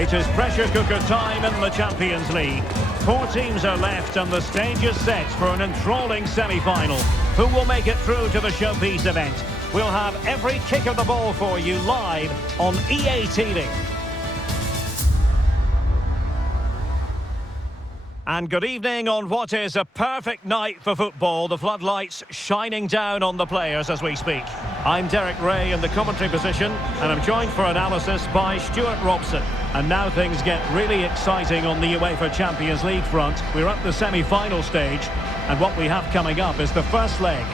It is pressure cooker time in the Champions League. 4 teams are left and the stage is set for an enthralling semi-final. Who will make it through to the showpiece event? We'll have every kick of the ball for you live on EA TV. And good evening on what is a perfect night for football. The floodlights shining down on the players as we speak. I'm Derek Ray in the commentary position, and I'm joined for analysis by Stuart Robson. And now things get really exciting on the UEFA Champions League front. We're at the semi-final stage, and what we have coming up is the first leg.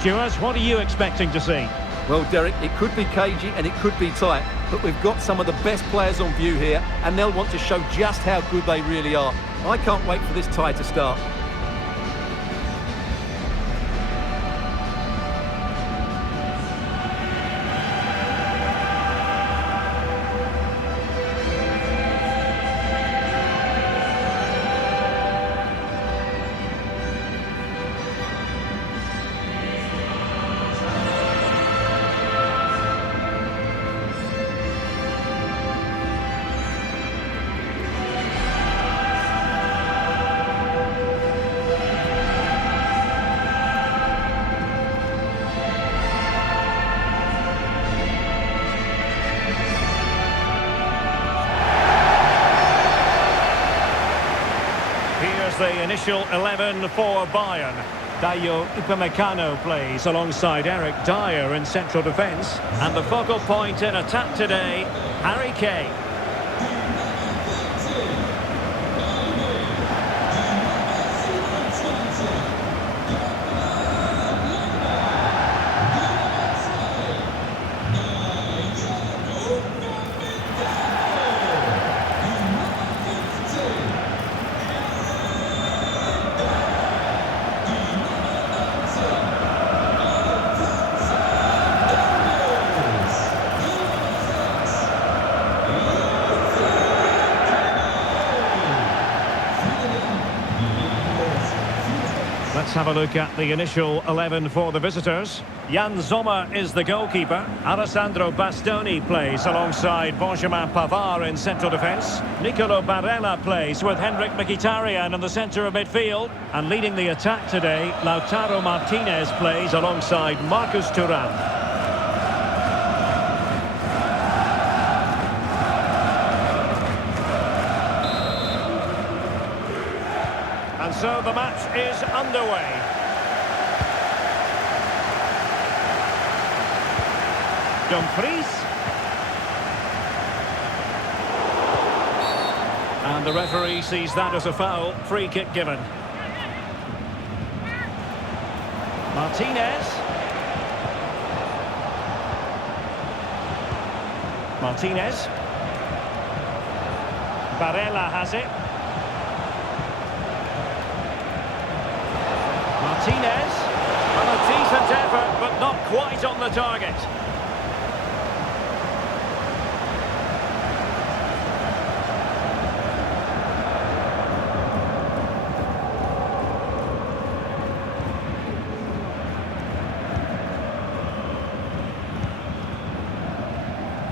Stuart, what are you expecting to see? Well, Derek, it could be cagey and it could be tight, but we've got some of the best players on view here, and they'll want to show just how good they really are. I can't wait for this tie to start. The initial 11 for Bayern. Dayo Upamecano plays alongside Eric Dyer in central defence. And the focal point in attack today, Harry Kane. Let's have a look at the initial 11 for the visitors. Jan Sommer is the goalkeeper. Alessandro Bastoni plays alongside Benjamin Pavard in central defence. Nicolo Barella plays with Henrik Mkhitaryan in the centre of midfield. And leading the attack today, Lautaro Martinez plays alongside Marcus Thuram. And so the match is underway. Dumfries. And the referee sees that as a foul. Free kick given. Martinez. Martinez. Barella has it. Martinez, and a decent effort, but not quite on the target.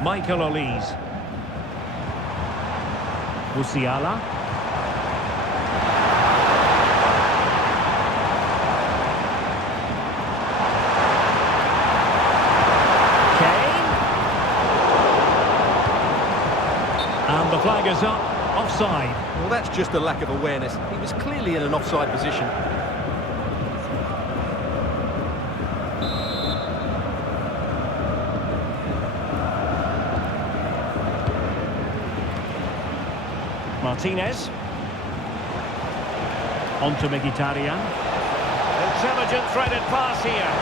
Michael Olise. Musiala. And the flag is up, offside. Well, that's just a lack of awareness. He was clearly in an offside position. Martinez. On to Mkhitaryan. Intelligent threaded pass here.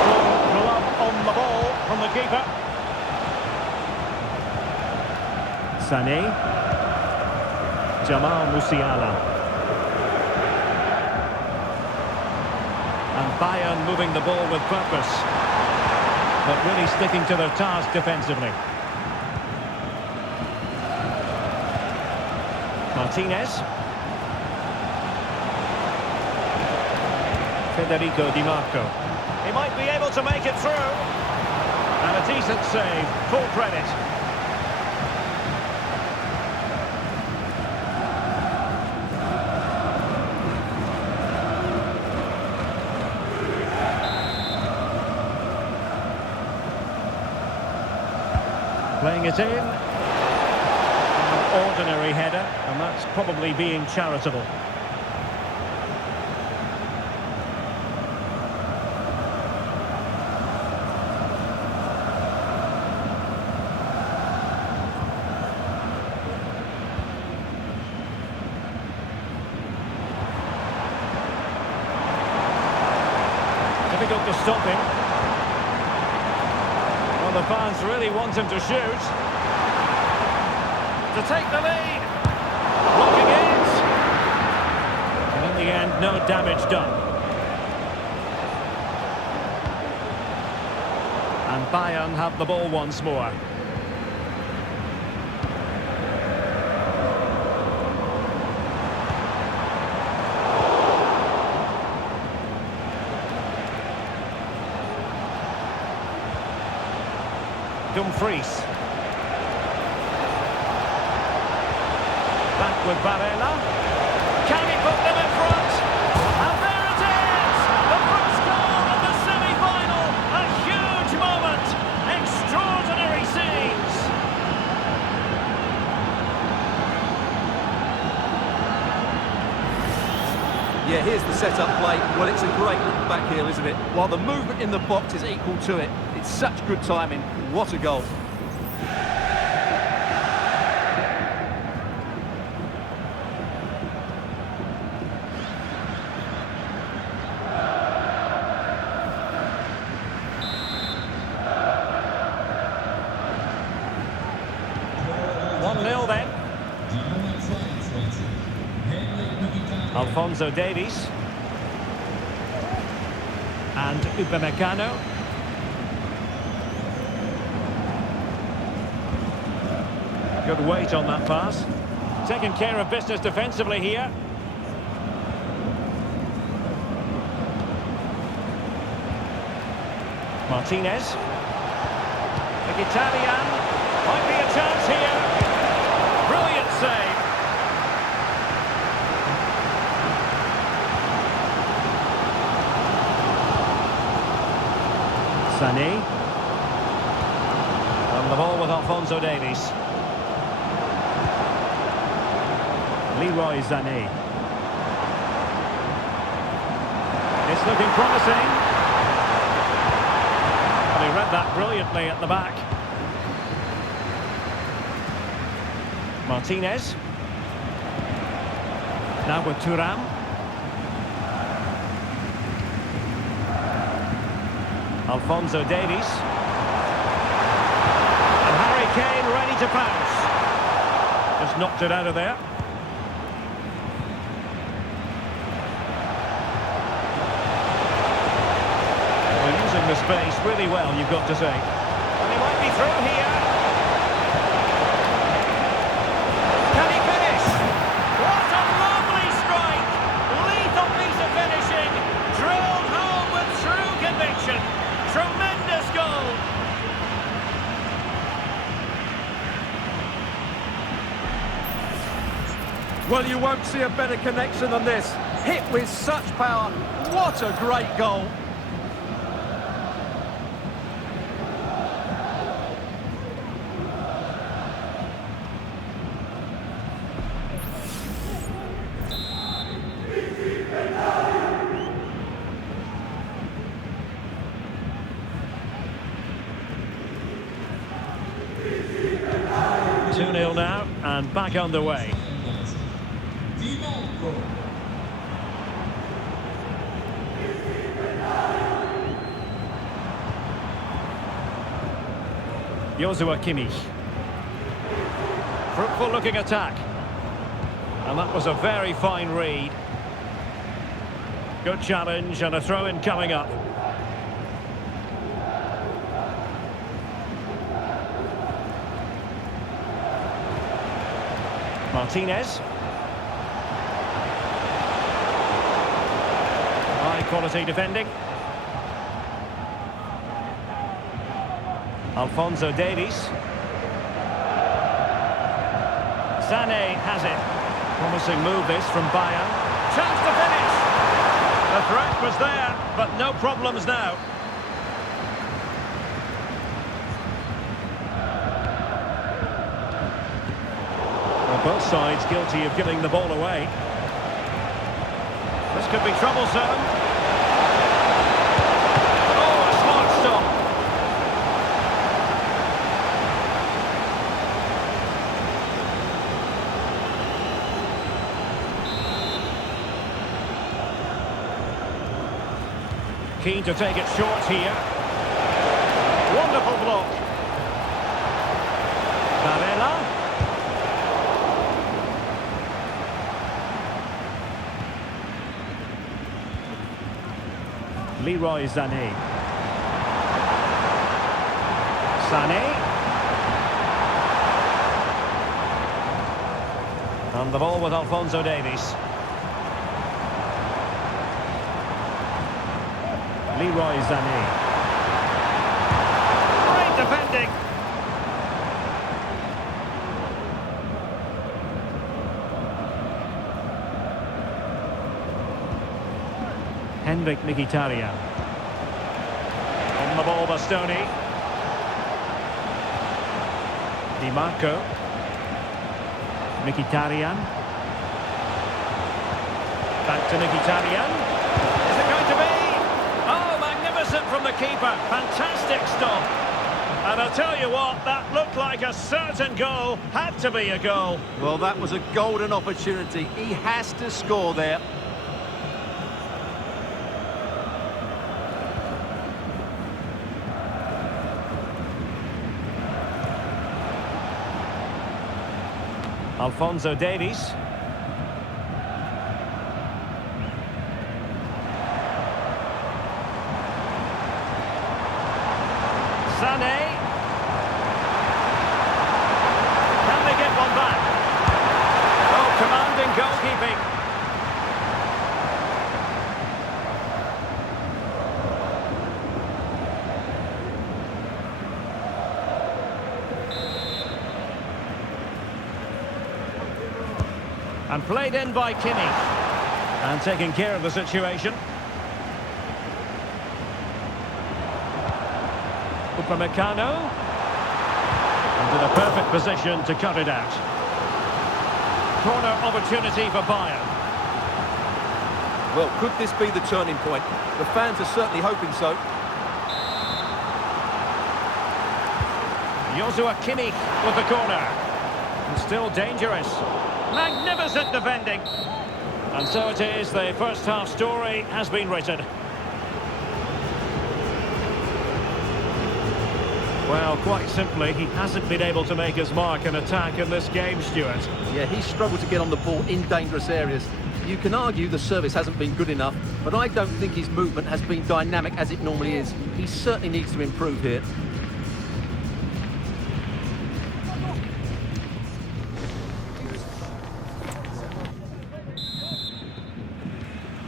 Strong glove on the ball from the keeper. Sané. Jamal Musiala. And Bayern moving the ball with purpose, but really sticking to their task defensively. Martinez. Federico Di Marco. He might be able to make it through. And a decent save, full credit. Playing it in. An ordinary header, and that's probably being charitable. Difficult to stop him. Well, the fans really want him to shoot. To take the lead. Blocking it. And in the end, no damage done. And Bayern have the ball once more. Dumfries. Back with Varela. Can he put them in front? And there it is! The first goal of the semi-final! A huge moment! Extraordinary scenes! Yeah, here's the set-up play. Well, it's a great little back heel, isn't it? While the movement in the box is equal to it. It's such good timing. What a goal. Then. Alphonso Davies. And Upamecano. Good weight on that pass. Taking care of business defensively here. Martinez. Mkhitaryan. Might be a chance here. Brilliant save. Sané. And the ball with Alphonso Davies. Leroy Sané. It's looking promising. And he read that brilliantly at the back. Martinez. Now with Thuram. Alphonso Davies. And Harry Kane ready to pounce. Just knocked it out of there. Well, using the space really well, you've got to say. And he might be through here. Tremendous goal! Well, you won't see a better connection than this. Hit with such power. What a great goal! Now, and back underway. Joshua Kimmich. Fruitful looking attack. And that was a very fine read. Good challenge and a throw-in coming up. Martinez. High quality defending. Alphonso Davies. Sané has it. Promising move this from Bayern. Chance to finish. The threat was there, but no problems now. Both sides guilty of giving the ball away. This could be troublesome. Oh, a smart stop. Keen to take it short here. Wonderful block. Barella. Leroy Sané. Sané. And the ball with Alphonso Davies. Leroy Sané. Great defending. Henrik Mkhitaryan. On the ball, Bastoni. Di Marco. Mkhitaryan. Back to Mkhitaryan. Is it going to be? Oh, magnificent from the keeper. Fantastic stop. And I'll tell you what, that looked like a certain goal. Had to be a goal. Well, that was a golden opportunity. He has to score there. Alphonso Davies. Sané. Can they get one back? Oh, commanding goalkeeping. And played in by Kimmich. And taking care of the situation. Upamecano. And in a perfect position to cut it out. Corner opportunity for Bayern. Well, could this be the turning point? The fans are certainly hoping so. Joshua Kimmich with the corner. And still dangerous. Magnificent defending. And so it is, the first half story has been written. Well, quite simply, he hasn't been able to make his mark and attack in this game, Stuart. Yeah, he's struggled to get on the ball in dangerous areas. You can argue the service hasn't been good enough, but I don't think his movement has been dynamic as it normally is. He certainly needs to improve here.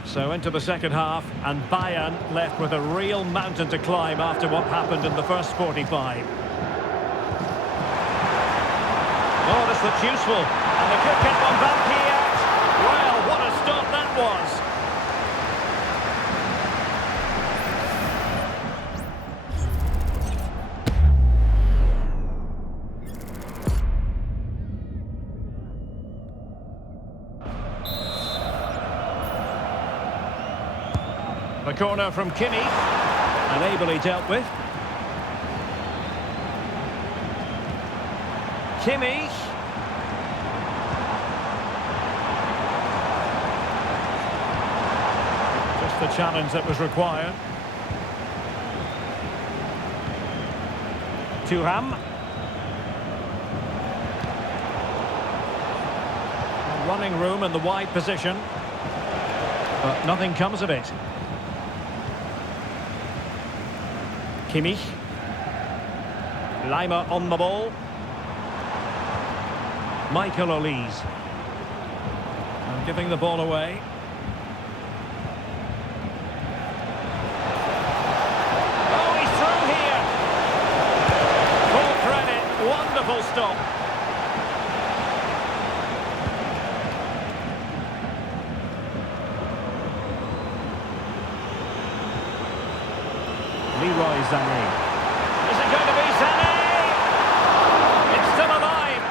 So into the second half, and Bayern left with a real mountain to climb after what happened in the first 45. Oh, this looks useful. And they could get one back here. Well, what a stop that was. The corner from Kimmich, and ably dealt with. Kimmich. Just the challenge that was required. Thuram. Running room in the wide position, but nothing comes of it. Kimmich. Lima on the ball. Michael Olise. And giving the ball away. Oh, he's through here. Full credit. Wonderful stop. Leroy Sané. Is it going to be Sané? It's still alive.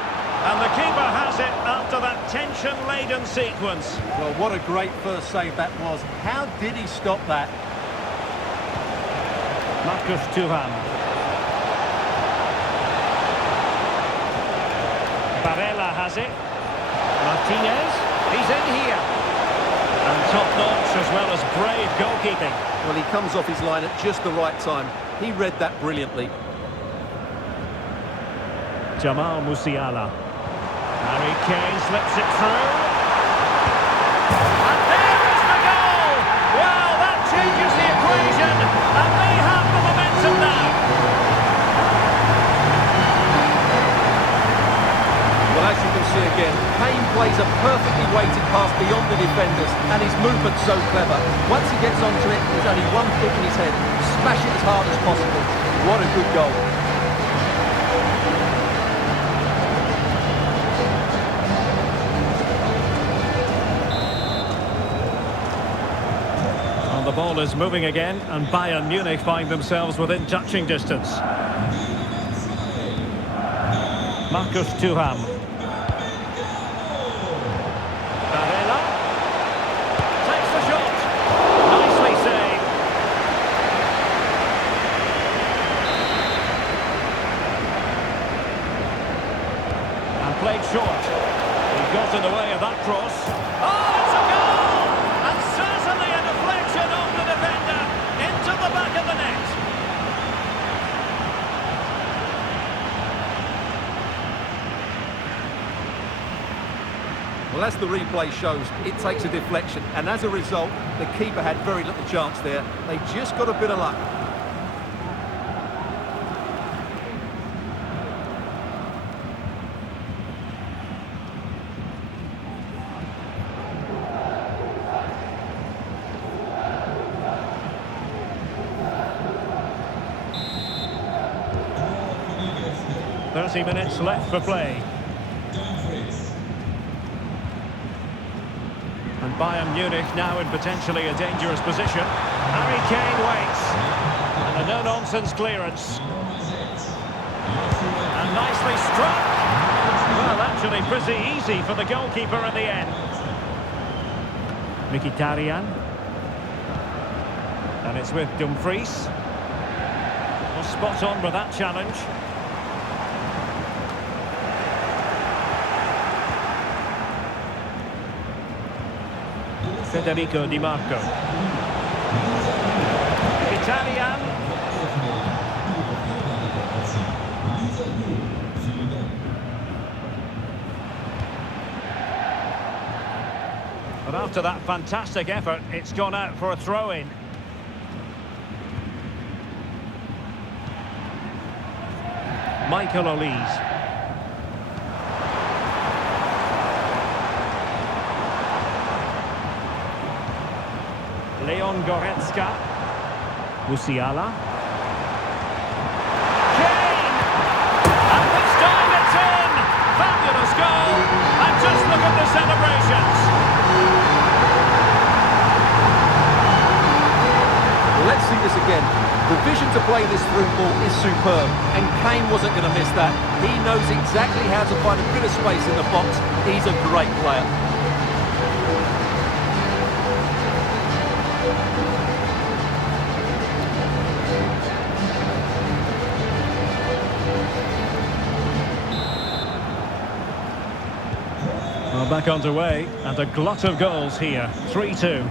And the keeper has it at emotion-laden sequence. Well, what a great first save that was. How did he stop that? Marcus Thuram. Barella has it. Martinez, he's in here. And top-notch as well as brave goalkeeping. Well, he comes off his line at just the right time. He read that brilliantly. Jamal Musiala. Harry Kane slips it through. And there is the goal! Well, that changes the equation, and they have the momentum now. Well, as you can see again, Kane plays a perfectly weighted pass beyond the defenders, and his movement's so clever. Once he gets onto it, there's only one thought in his head: smash it as hard as possible. What a good goal. The ball is moving again, and Bayern Munich find themselves within touching distance. Marcus Thuram. Barella. Takes the shot. Nicely saved. And played short. He got in the way of that cross. Oh, it's a goal! And certainly a deflection off the defender into the back of the net. Well, as the replay shows, it takes a deflection, and as a result, the keeper had very little chance there. They just got a bit of luck. Minutes left for play. And Bayern Munich now in potentially a dangerous position. Harry Kane waits. And a no-nonsense clearance. And nicely struck. Well, actually pretty easy for the goalkeeper at the end. Mkhitaryan. And it's with Dumfries. Well, spot on with that challenge. Federico Di Marco. Italian. But after that fantastic effort, it's gone out for a throw-in. Michael Olise. Leon Goretzka. Musiala. Kane! And this time it's in! Fabulous goal! And just look at the celebrations! Well, let's see this again. The vision to play this through ball is superb, and Kane wasn't going to miss that. He knows exactly how to find a bit of space in the box. He's a great player. Well, back underway, and a glut of goals here. 3-2.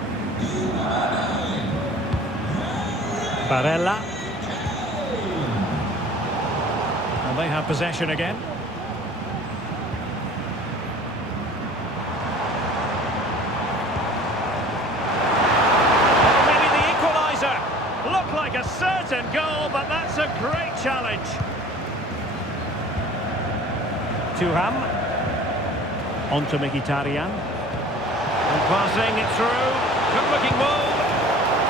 Barella. And they have possession again. Oh, maybe the equaliser. Looked like a certain goal, but that's a great challenge. Thuram. On to Mkhitaryan. And passing it through. Good-looking move.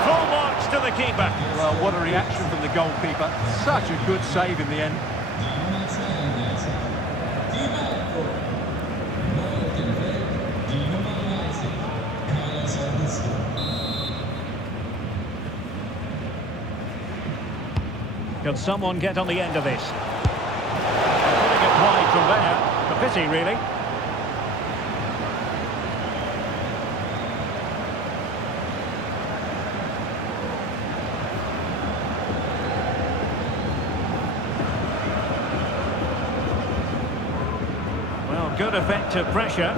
Full marks to the keeper. Well, what a reaction from the goalkeeper. Such a good save in the end. Can someone get on the end of this? Putting it wide from there. A pity, really. good effective pressure.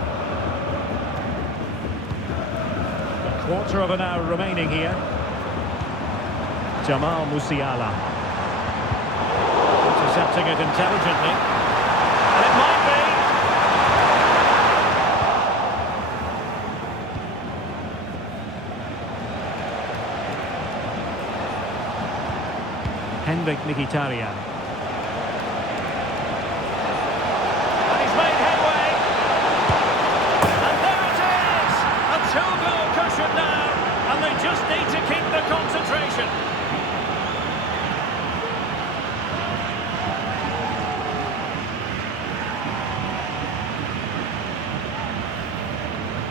A quarter of an hour remaining here. Jamal Musiala. Intercepting it intelligently. And it might be. Henrik Mkhitaryan. And he's made headway. And there it is! A two-goal cushion now. And they just need to keep the concentration.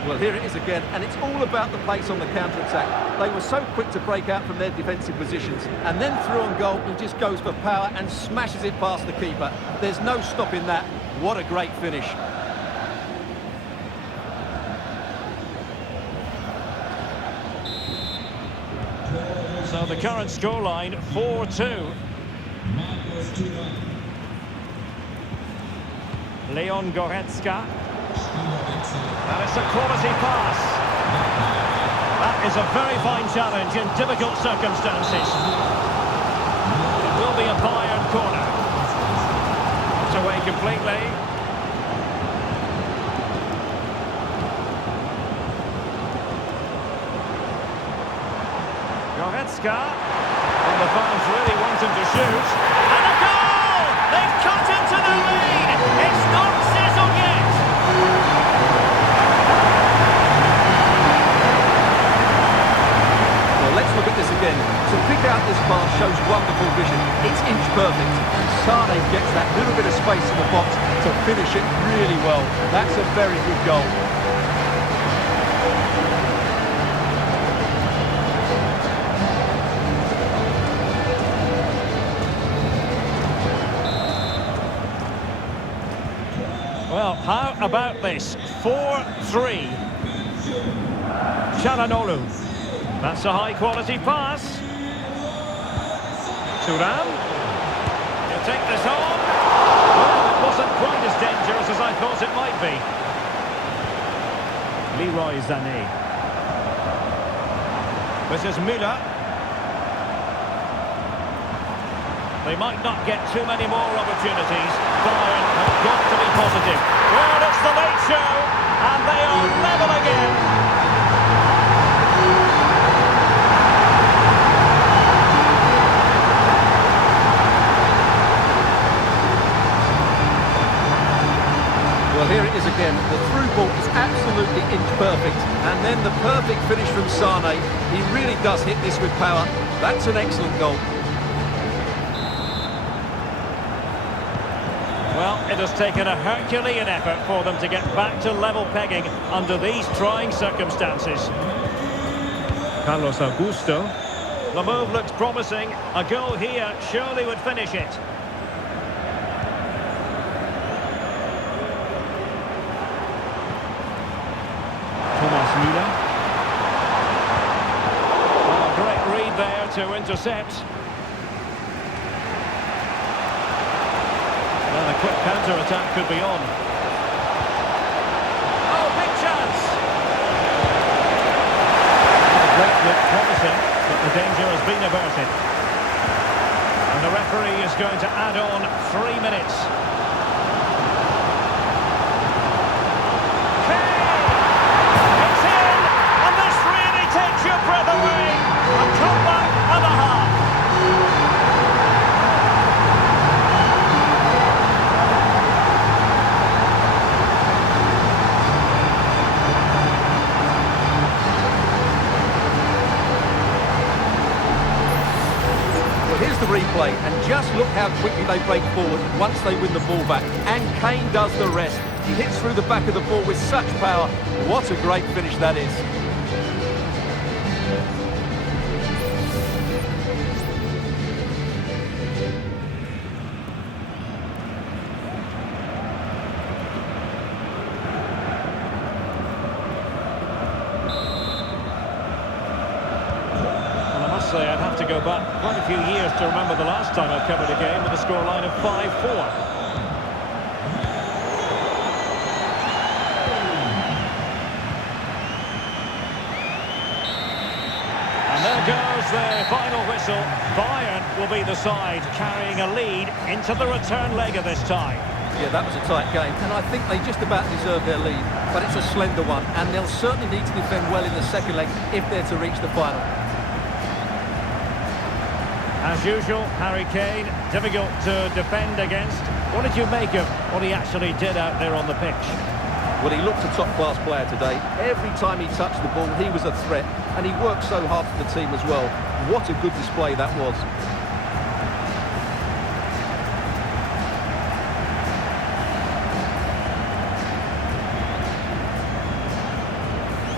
Well, here it is again, and it's all about the pace on the counter-attack. They were so quick to break out from their defensive positions, and then through on goal, he just goes for power and smashes it past the keeper. There's no stopping that. What a great finish. So the current scoreline, 4-2. Leon Goretzka. And it's a quality pass. That is a very fine challenge in difficult circumstances. It will be a Bayern corner. It's away completely. Goretzka. And the fans really want him to shoot. And a goal! They've cut into the lead! It's not settled yet! Let's look at this again. To pick out this pass shows wonderful vision. It's inch perfect. And Sane gets that little bit of space in the box to finish it really well. That's a very good goal. Well, how about this? 4-3. Çalhanoğlu. That's a high-quality pass. Thuram. He'll take this on. Well, it wasn't quite as dangerous as I thought it might be. Leroy Sané. This is Müller. They might not get too many more opportunities. Bayern have got to be positive. Well, it's the late show, and they are level again. Well, here it is again. The through ball is absolutely inch perfect. And then the perfect finish from Sane. He really does hit this with power. That's an excellent goal. Well, it has taken a Herculean effort for them to get back to level pegging under these trying circumstances. Carlos Augusto. The move looks promising. A goal here surely would finish it. Müller. Oh, great read there to intercept. Well, a quick counter-attack could be on. Oh, big chance! Well, the break looked promising, but the danger has been averted. And the referee is going to add on 3 minutes. Takes your breath away. A comeback and a half. Well, here's the replay, and just look how quickly they break forward once they win the ball back. And Kane does the rest. He hits through the back of the ball with such power. What a great finish that is. I'd have to go back quite a few years to remember the last time I covered a game with a scoreline of 5-4. whistle, Bayern will be the side carrying a lead into the return leg of this tie. Yeah, that was a tight game, and I think they just about deserve their lead, but it's a slender one, and they'll certainly need to defend well in the second leg if they're to reach the final. As usual, Harry Kane, difficult to defend against. What did you make of what he actually did out there on the pitch? Well, he looked a top-class player today. Every time he touched the ball, he was a threat, and he worked so hard for the team as well. What a good display that was.